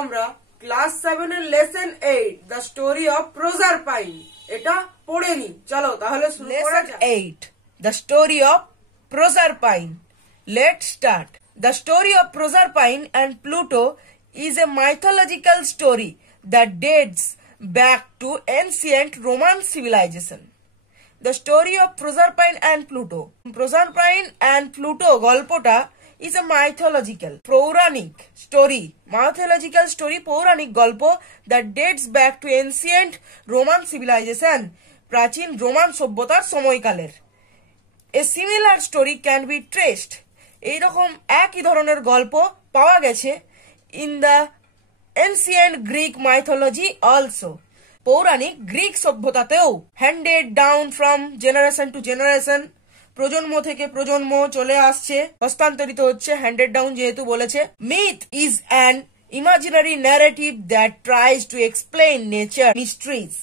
আমরা ক্লাস 7 এর lesson 8 the story of প্রজারপাইন এটা পড়ে নি। চলো তাহলে শুরু করা যাক। 8 The story of Proserpine. Let's start. The story of Proserpine and Pluto is a mythological story that dates back to ancient Roman civilization. The story of Proserpine and Pluto. Proserpine and Pluto গল্পটা is a mythological পৌরাণিক story. Mythological story পৌরাণিক গল্প that dates back to ancient Roman civilization. প্রাচীন Roman সভ্যতার সময়কালের। A similar story can be traced. এইরকম একই ধরনের গল্প পাওয়া গেছে in the ancient Greek mythology also. পৌরাণিক Greek সভ্যতাতেও handed down from generation to generation. প্রজন্ম থেকে প্রজন্ম চলে আসছে, হস্তান্তরিত হচ্ছে, handed down যেহেতু বলেছে। Myth is an imaginary narrative that tries to explain nature mysteries.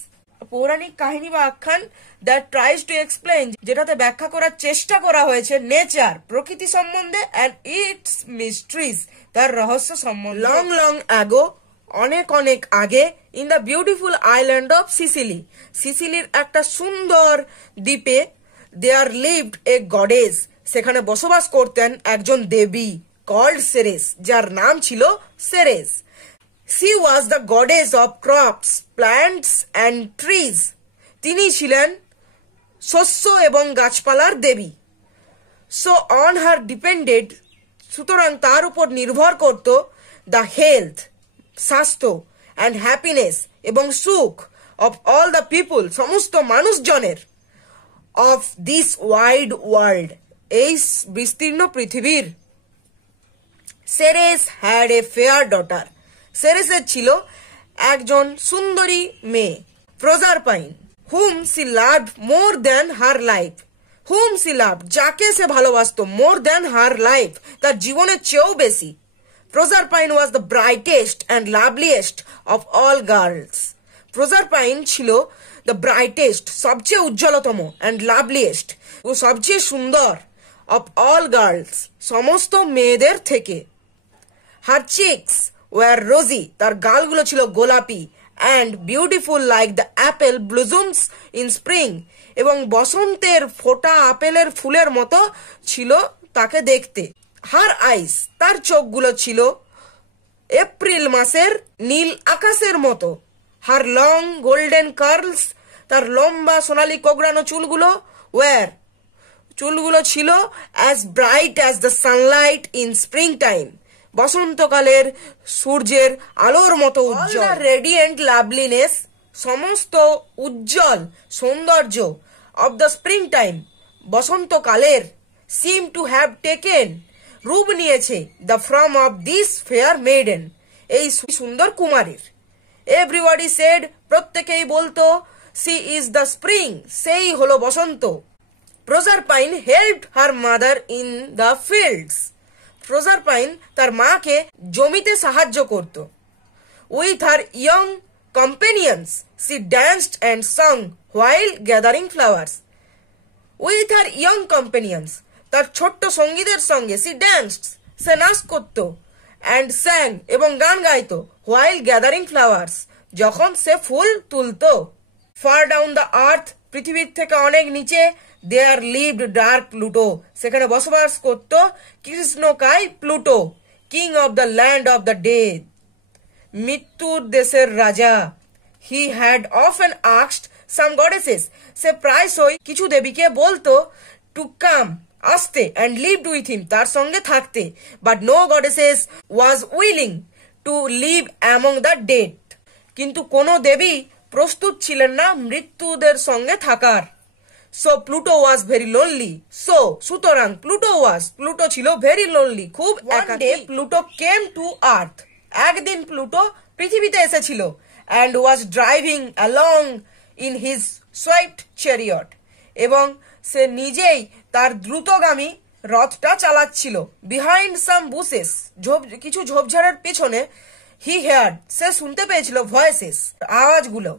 পৌরাণিক কাহিনী বা আখ্যান that tries to explain যেটাতে ব্যাখ্যা করার চেষ্টা করা হয়েছে নেচার প্রকৃতি সম্বন্ধে and its mysteries তার রহস্য সম্বন্ধে। লং লং ago অনেক অনেক আগে in the beautiful island of Sicily, সিসিলির একটা সুন্দর দ্বীপে there lived a goddess. সেখানে বসবাস করতেন একজন দেবী called Ceres, যার নাম ছিল Ceres. She was the goddess of crops, plants and trees. তিনি ছিলেন শস্য এবং গাছপালার দেবী। So on her depended, সুতরাং তার উপর নির্ভর করত the health, স্বাস্থ্য and happiness এবং সুখ of all the people, সমস্ত মানুষজনের of this wide world, এই বিস্তীর্ণ পৃথিবীর। Ceres had a fair daughter. সেরেসের ছিল একজন সুন্দরী মেয়ে প্রজারপাইন, whom she loved more than her life. whom she loved, যাকে সে ভালোবাসতো, more than her life, তার জীবনের চেয়েও বেশি। প্রজারপাইন was the brightest and loveliest of all girls. প্রজারপাইন ছিল the brightest, সবচেয়ে উজ্জ্বলতম, and loveliest, ও সবচেয়ে সুন্দর, of all girls, সমস্ত মেয়েদের থেকে। her cheeks were rosy, তার গালগুলো ছিল গোলাপি, and beautiful like the apple blossoms in spring, এবং বসন্তের ফোটা আপেলের ফুলের মতো ছিল তাকে দেখতে। her eyes, তার চোখগুলো ছিল এপ্রিল মাসের নীল আকাশের মতো। her long golden curls, তার লম্বা সোনালী কোঁকড়ানো চুলগুলো ছিল as bright as the sunlight in springtime, বসন্তকালের সূর্যের আলোর মতো উজ্জ্বল। রেডিয়েন্ট লাভলিনেস, সমস্ত উজ্জ্বল সৌন্দর্য অফ দ্য স্প্রিং টাইম, বসন্তকালের, সিম টু হ্যাভ টেকেন, রূপ নিয়েছে the form of this fair maiden, এই সুন্দর কুমারীর। এভরিবডি সেড, প্রত্যেকেই বলতো, সি ইজ দ্য স্প্রিং, সেই হলো বসন্ত। Proserpine helped her mother in the fields, Proserpine তার মাকে জমিতে সাহায্য করত। With her young companions she danced and sang while gathering flowers. With her young companions, তার ছোট্ট সঙ্গীদের সঙ্গে, সি ড্যান্সড, সে নাচ করত, অ্যান্ড স্যাং, এবং গান গাইত, হোয়াইল গ্যাদারিং ফ্লাওয়ার্স, যখন সে ফুল তুলত। ফার ডাউন দ্য আর্থ, পৃথিবীর থেকে অনেক নিচে, there lived dark Pluto, সেখানে বসবাস করত কৃষ্ণকায় Pluto, king of the land of the dead, মৃত্যুর দেশের রাজা। he had often asked some goddesses, সে প্রায়শই কিছু দেবীকে বলতো to come, আসতে, and lived with him, তার সঙ্গে থাকতে, but no goddesses was willing to live among the dead, কিন্তু কোনো দেবী প্রস্তুত ছিলেন না মৃত্যুদের সঙ্গে থাকার। So Pluto was very lonely. সুতরাং প্লুটো ছিল very lonely, খুব একাকী। Pluto came to earth, একদিন প্লুটো পৃথিবীতে এসেছিল, and was driving along in his swift chariot, এবং সে নিজেই তার দ্রুতগামী রথটা চালাচ্ছিল। behind some bushes, কিছু ঝোপঝাড়ের পেছনে, he heard, সে শুনতে পেয়েছিল voices, আওয়াজগুলো,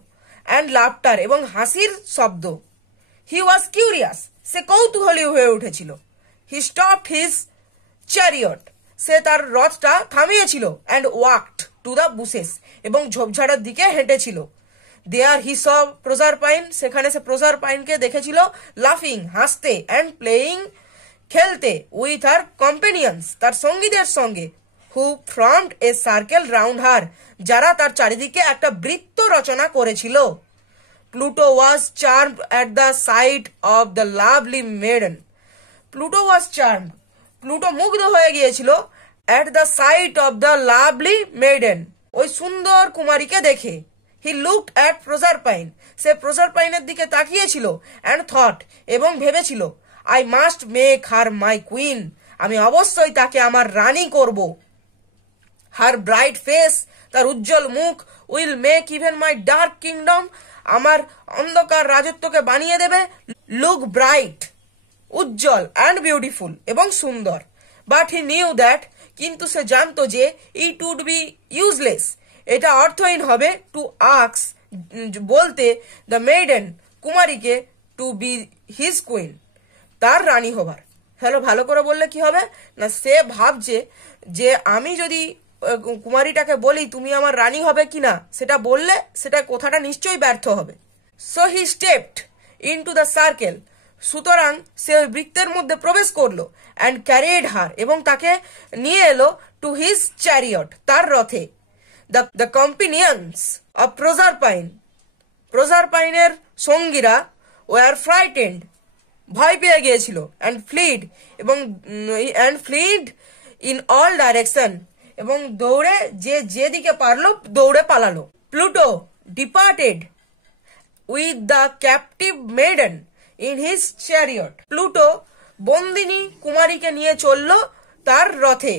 and laughter, এবং হাসির শব্দ। he was curious, সে কৌতূহলী হয়ে উঠেছিল। he stopped his chariot, সে তার রথটা থামিয়েছিল, and walked, to the bushes, এবং ঝোপঝাড়ের দিকে হেঁটেছিল। দেয়ার হি স প্রজারপাইন, সেখানে সে প্রজারপাইনকে দেখেছিল, লাফিং, হাসতে, অ্যান্ড প্লেয়িং, খেলতে, উইথ হার কম্পেনিয়ন্স, তার সঙ্গীদের সঙ্গে, who formed a circle round her, যারা তার চারিদিকে একটা বৃত্ত রচনা করেছিল। Pluto was charmed at the sight of the lovely maiden. Pluto was charmed, Pluto মুগ্ধ হয়ে গিয়েছিল, at the sight of the lovely maiden, ওই সুন্দর কুমারীকে দেখে। হি লুকড অ্যাট প্রজারপাইন, সে প্রজারপাইনের দিকে তাকিয়েছিল, অ্যান্ড থট, এবং ভেবেছিল, I must make her my queen, আমি অবশ্যই তাকে আমার রানী করব। হার ব্রাইট ফেস, তার উজ্জ্বল মুখ, will make even my dark kingdom, আমার অন্ধকার রাজত্বকে বানিয়ে দেবে, লুক ব্রাইট, উজ্জ্বল, অ্যান্ড বিউটিফুল, এবং সুন্দর। বাট হি নিউ দ্যাট, কিন্তু সে জানতো যে ইট উড বি ইউজলেস, এটা অর্থহীন হবে, টু আক্স, বলতে, দ্য মেডেন, কুমারীকে, টু বি হিজ কুইন, তার রানী হবার। হ্যালো, ভালো করে বললে কি হবে না, সে ভাবছে যে আমি যদি কুমারীটাকে বলি তুমি আমার রানী হবে কিনা, সেটা বললে সেটা কথাটা নিশ্চয়ই ব্যর্থ হবে। So he stepped into the circle, সুতরাং সে ওই বৃত্তের মধ্যে প্রবেশ করলো, অ্যান্ড ক্যারিড হার, এবং তাকে নিয়ে এলো, টু হিজ চ্যারিয়ট, তার রথে। দ্য কম্পেনিয়ন্স অফ প্রজারপাইন, প্রজারপাইনের সঙ্গীরা, ওয়ার ফ্রাইটেন্ড, ভয় পেয়ে গিয়েছিল, অ্যান্ড ফ্লিড, এবং ফ্লিড ইন অল ডাইরেকশন, এবং দৌড়ে যেদিকে পারলো দৌড়ে পালালো। Pluto departed with the captive maiden in his chariot, Pluto বন্দিনী কুমারীকে নিয়ে চলল তার রথে।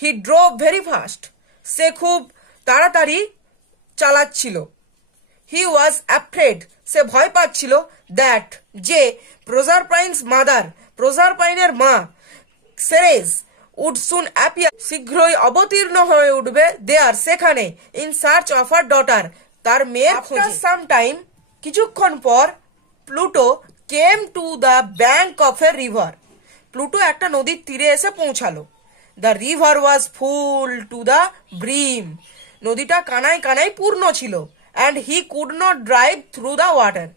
হি ড্রোভ ভেরি ফাস্ট, সে খুব তাড়াতাড়ি চালাচ্ছিল। হি ওয়াজ অ্যাফ্রেড, সে ভয় পাচ্ছিল, দ্যাট, যে, প্রজারপাইনস মাদার, প্রজারপাইনের মা, সেরেস, উড সুন অ্যাপিয়ার, শীঘ্রই অবতীর্ণ হয়ে উঠবে, দেয়ার, সেখানে, in search of her daughter, তার মেয়ের খোঁজে। সাম টাইম, কিছুক্ষণ পর, Pluto came to the bank of a river, Pluto একটা নদীর তীরে এসে পৌঁছালো। The river was full to the brim, নদীটা কানায় কানায় পূর্ণ ছিল। And he could not drive through the water,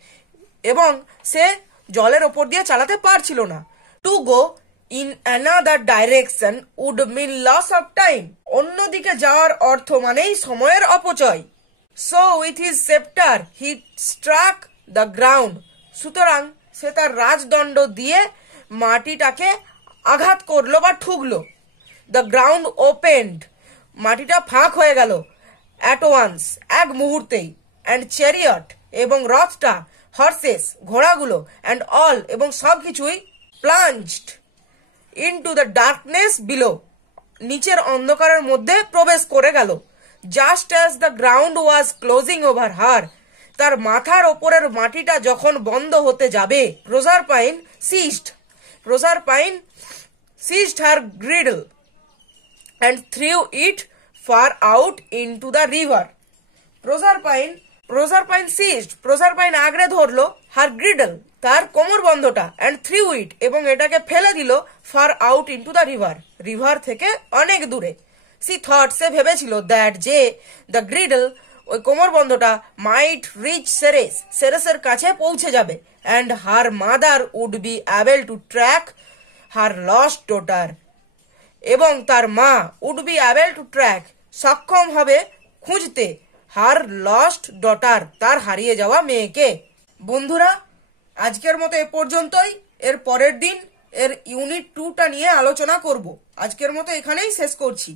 এবং সে জলের ওপর দিয়ে চালাতে পারছিল না। To go in another direction would mean loss of time, অন্যদিকে যাওয়ার অর্থ মানেই সময়ের অপচয়। So with his sceptre he struck the ground, সুতরাং সে তার রাজদণ্ড দিয়ে মাটিটাকে আঘাত করলো বা ঠুকলো। দ্য গ্রাউন্ড ওপেন্ড, মাটিটা ফাঁক হয়ে গেল, অ্যাট ওয়ান্স, এক মুহূর্তেই। অ্যান্ড চ্যারিয়ট, এবং রথটা, হর্সেস, ঘোড়াগুলো, অ্যান্ড অল, এবং সবকিছুই, plunged into the darkness below, নিচের অন্ধকারের মধ্যে প্রবেশ করে গেল। Just as the ground was closing over her, তার মাথার ওপরের মাটিটা যখন বন্ধ হতে যাবে, Proserpine seized her girdle and threw it far out into the river. Proserpine আগড়ে ধরলো, হার গ্রিডল, তার কোমর বন্ধটা, and threw it, এবং এটাকে ফেলে দিল, far out into the river, river থেকে অনেক দূরে। সি থট, সে ভেবেছিল, দ্যাট, যে, দ্য গ্রিডল, ওই কোমর বন্ধটা, মাইট রিচ সেরেসের কাছে পৌঁছে যাবে, and her mother would be able to track her lost daughter, এবং তার মা, would be able to track, সক্ষম হবে খুঁজতে, হার লস্ট ডটার, তার হারিয়ে যাওয়া মেয়েকে। বন্ধুরা, আজকের মতো এ পর্যন্তই। এর পরের দিন এর ইউনিট 2টা নিয়ে আলোচনা করব। আজকের মতো এখানেই শেষ করছি।